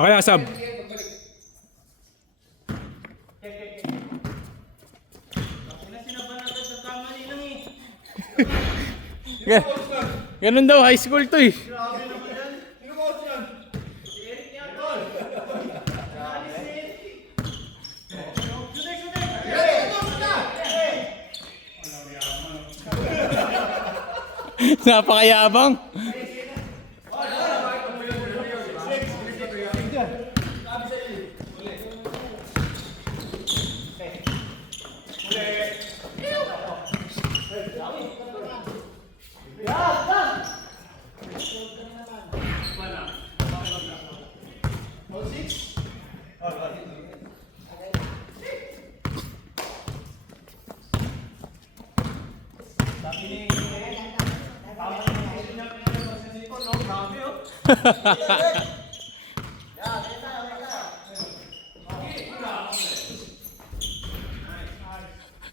Okay, asab. Ganun daw, high school to eh. Napakayabang.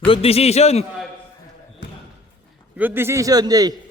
Good decision. Good decision, Jay.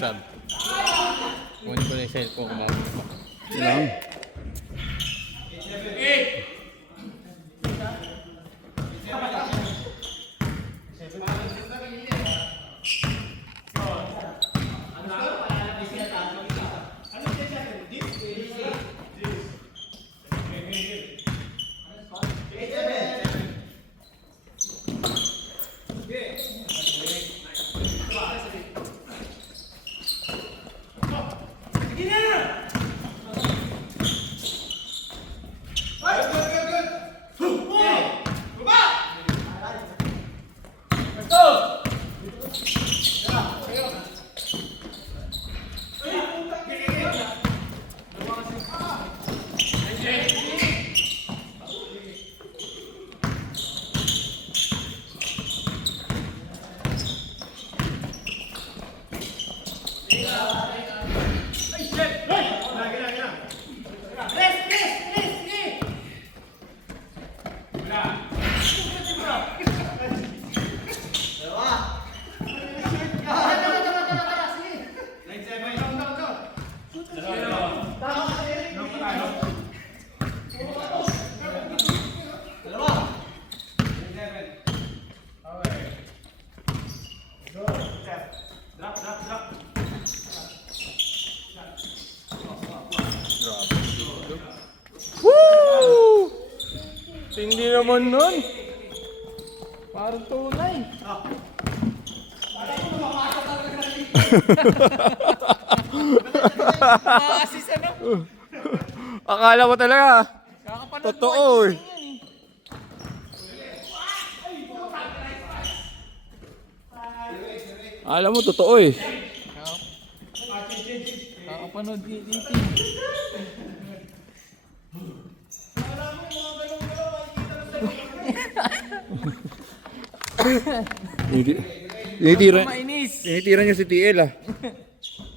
Sab. Kunin ko na yung cellphone ko. Ilang? Woo! Hindi naman nun. Parang tunay. Akala mo talaga. Totoo eh. Alam mo, totoo eh. Kakapanood dito. Tinitira niya si TL ah.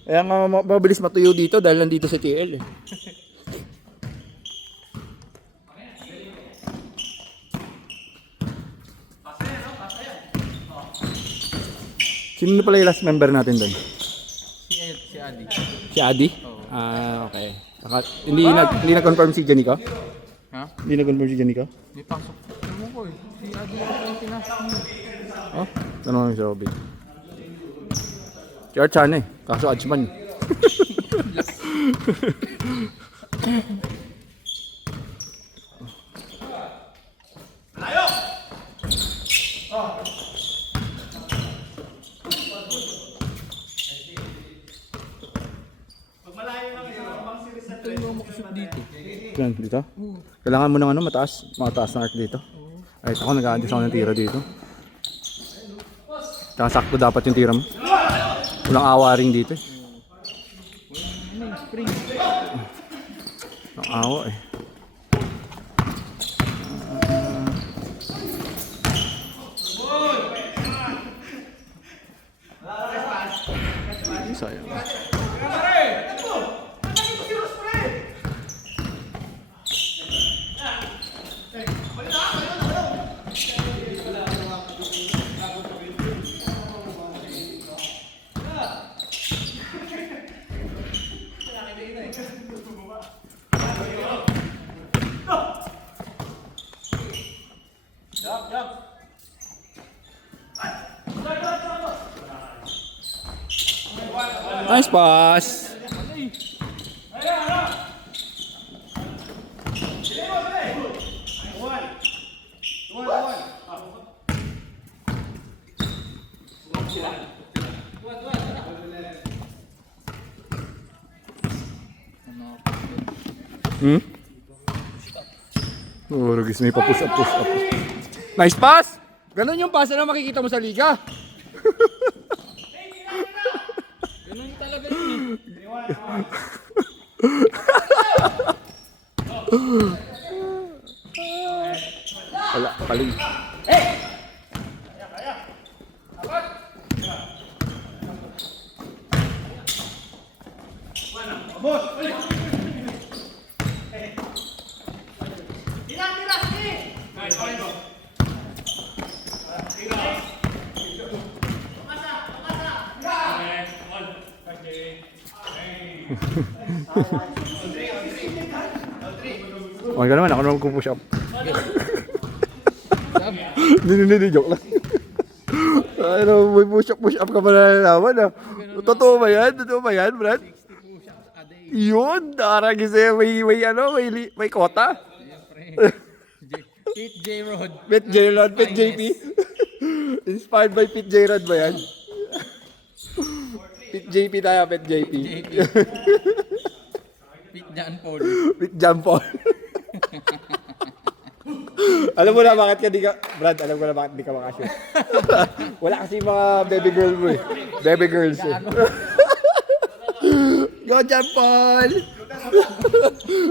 Kaya nga mabilis matuyo dito dahil nandito si TL eh. Sino na pala yung last member natin doon? Si Adi. Si Adi? Oo. Ah, okay. Hindi na-confirm si Janico? Ha? Hindi na-confirm si Janico? May pasok. Ano ko eh. Si Adi yung pinasok niya. Oh, tanong si Robby. Si Archana eh. Kaso Archman. Ito yung makashoot dito. Yan, dito? Kailangan mo ng ano, mataas na arc dito. Ay, ako nag-a-adjust ako ng tira dito. Tsaka sakto dapat yung tira mo. Walang awa rin dito eh. Ano yung spring? Walang awa eh. Sayang. Nice pass. Hmm? Oh, Rugis, may pa-push up, push up. Nice pass! Ganon yung pass na makikita mo sa liga. Ganun talaga yun Wala, paling. Oh, gano'n naman, ako naman mag-push up. Hindi, joke lang. Ano, may push up ka pa na nalaman ah. Totoo ba yan? Brad? 60 push-ups a day. Yun, darang kasi may kota. Siyempre. Pete J. Rod. Pete J. Rod, Pete JP. Inspired by Pete J. Rod ba yan? Pete JP tayo, Pete JP. Pete John Paul. Pete John Paul. Alam mo na bakit ka di ka, Brad, alam ko na bakit di ka makashoot. Wala kasi mga baby girl mo eh. Baby girls eh. Go, John Paul!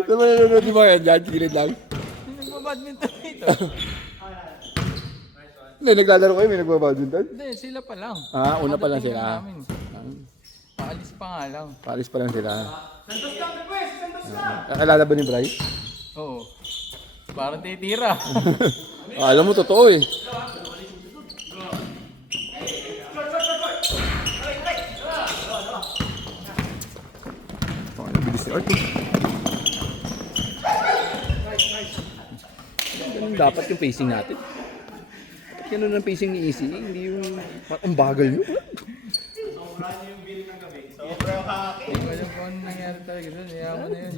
Alam mo nanonood mo yan dyan, kilid lang. Nagbabadminton dito. Hindi, naglalaro kayo, may nagbabadminton. Hindi, sila pa lang. Ah, una pa lang Pagdating sila. namin. Paalis pa nga lang. Paris pa lang sila. Nakilala ba ni Bryce? Oo. Parang titira. Alam mo, totoo eh. Bilis ni Art. Ganun dapat yung pacing natin. Dapat ganun ang pacing ni Easy. Hindi yung ang bagal nyo. Hindi ko alam kung ano nangyari talaga doon. Hayaan mo na yun.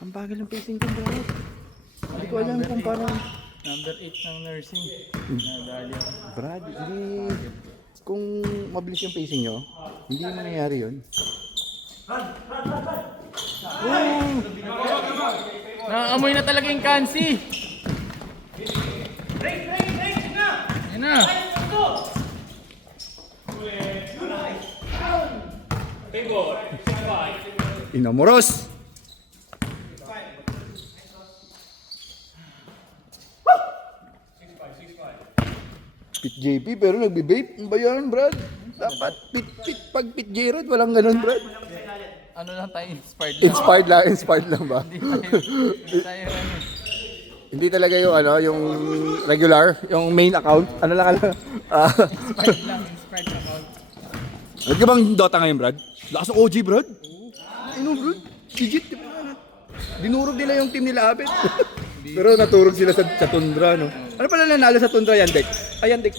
Ang bagal ng pacing ko, bro. Hindi ko alam kung parang... Number 8 ng nursing. Nadali ako. Brad, hindi... Kung mabilis yung pacing nyo, hindi mangyayari yun. Nakaamoy na talaga yung kansi. Yan na. Inamoros! Pete JP pero nagbe-vape. Ano ba yan, Brad? Dapat pag Pit J-Rod, walang ganun, Brad. Ano lang tayo, inspired lang. Inspired lang ba? Hindi tayo ano. Hindi talaga yung ano, yung regular, yung main account. Ano lang. Inspired account. Ano ka bang Dota ngayon, Brad? Lakas ng OG, Brad. Ano, Brad? Legit, di ba? Dinurog nila yung team nila, Abet. Pero naturog sila sa Tundra, no? Ano pala nanalo sa Tundra, Yandex? Ay, Yandex,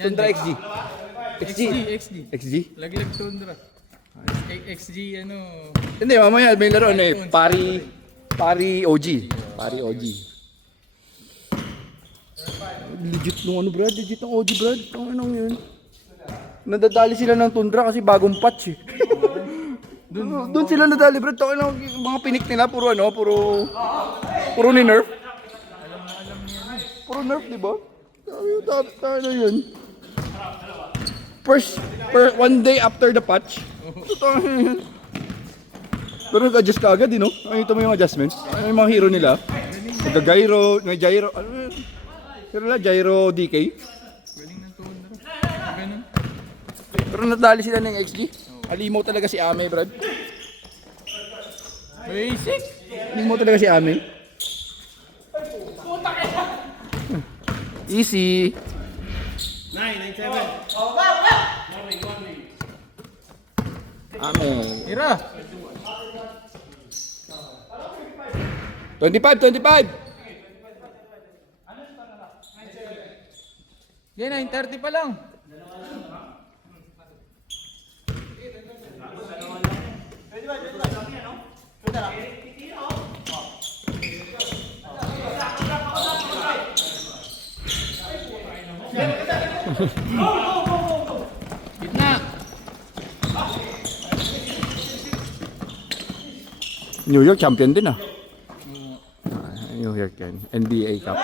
Tundra XG. XG? Lagi Tundra. XG ano. Hindi, mamaya may laro ano eh. Pari OG. Pari OG. Legit nung ano, Brad? Legit ang OG, Brad. Ang anong yun? Nadadali sila ng Tundra kasi bagong patch eh. Doon sila nadali, Brad. Taka na mga pinik nila, puro ni nerf. Alam niya na. Puro nerf, di ba? Ano yun? First, one day after the patch. Pero nag-adjust ka agad, no? Nakita mo yung adjustments? Ano yung mga hero nila? Nag-gyro, may gyro, ano yun? Pero na, gyro DK. Galing ng Tundra. Ganun. Pero nadali sila ng XG. Halimaw talaga si Ame, Brad. Basic. Halimaw talaga si Ame. Easy. 997. Ame. Tira. 25. Yan, 9:30 pa lang. Gitna. New York champion din ah. New York yan. NBA Cup.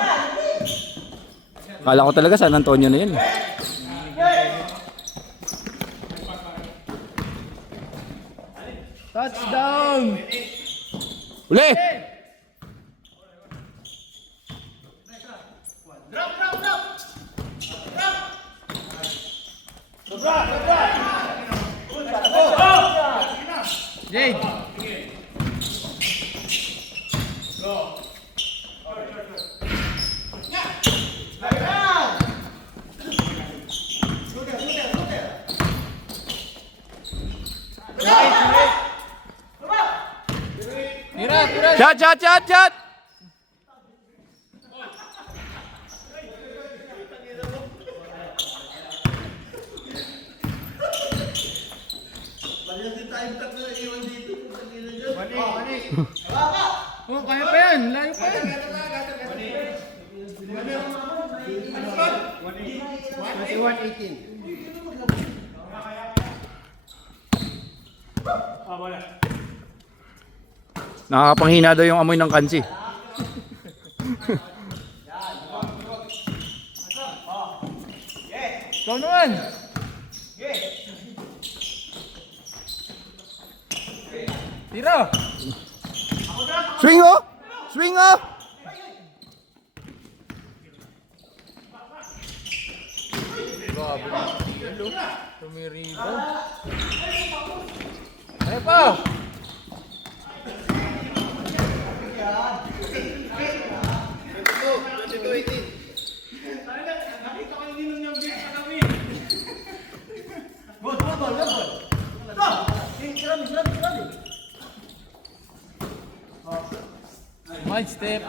Kala ko talaga San Antonio na yan eh. Touchdown. Uli! Jade. Tira. Shot! Oh, kaya pa yan. Layo pa yan. Nakakapanghina daw yung amoy ng kansi. Ikaw naman. Tira. Swing oh! Tumiribo. Kaya pa. Wide step.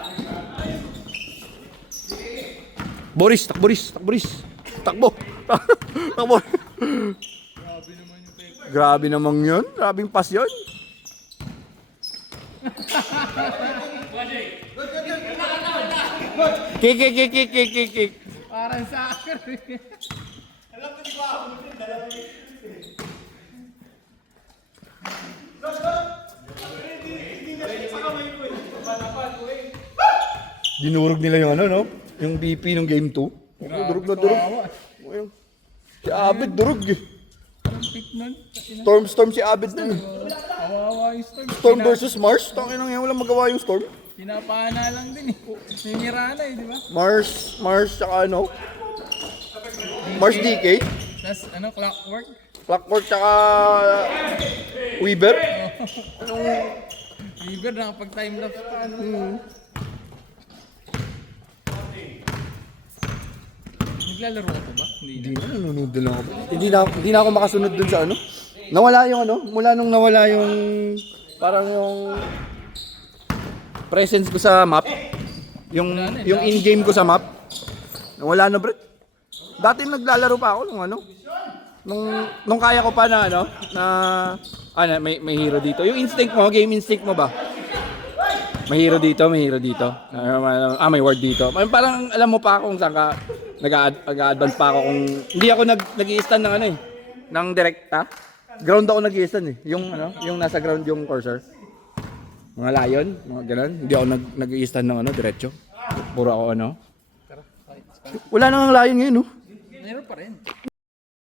Takbo. Grabe naman yun. Grabing pass yun. Kick. Parang sa akin. Dinurog nila yung ano, no? Yung BP ng game 2. Durog. Si Abed, durog eh. Parang pick nun. Storm si Abed nun eh. Kawawa yung Storm. Storm versus Mars. Tangin lang yan, walang magawa yung Storm. Pinapahana lang din eh. Sinira na eh, di ba? Mars, tsaka ano? Mars DK, Tapos ano, clockwork? Clockwork, tsaka Weaver. Weaver, nakapag-time lapse pa. Ano? Naglalaro ka pa ba? Hindi Hindi na, nanonood lang ako. Hindi na ako makasunod dun sa ano. Nawala yung ano, mula nung nawala yung, parang yung presence ko sa map. Yung in-game ko sa map. Nawala na, bro. Dati naglalaro pa ako nung ano. Nung kaya ko pa na ano, na may hero dito. Yung instinct mo, game instinct mo ba? May hero dito, may hero dito. May ward dito. Parang alam mo pa kung saan ka nag-a-advance pa ako kung hindi ako nag-i-stand ng ano eh, ng direkta. Ground ako nag-i-stand eh. Yung ano, yung nasa ground yung cursor. Mga lion, mga ganun. Hindi ako nag-i-stand ng ano, diretso. Puro ako ano. Wala nang lion ngayon, no? Meron pa rin.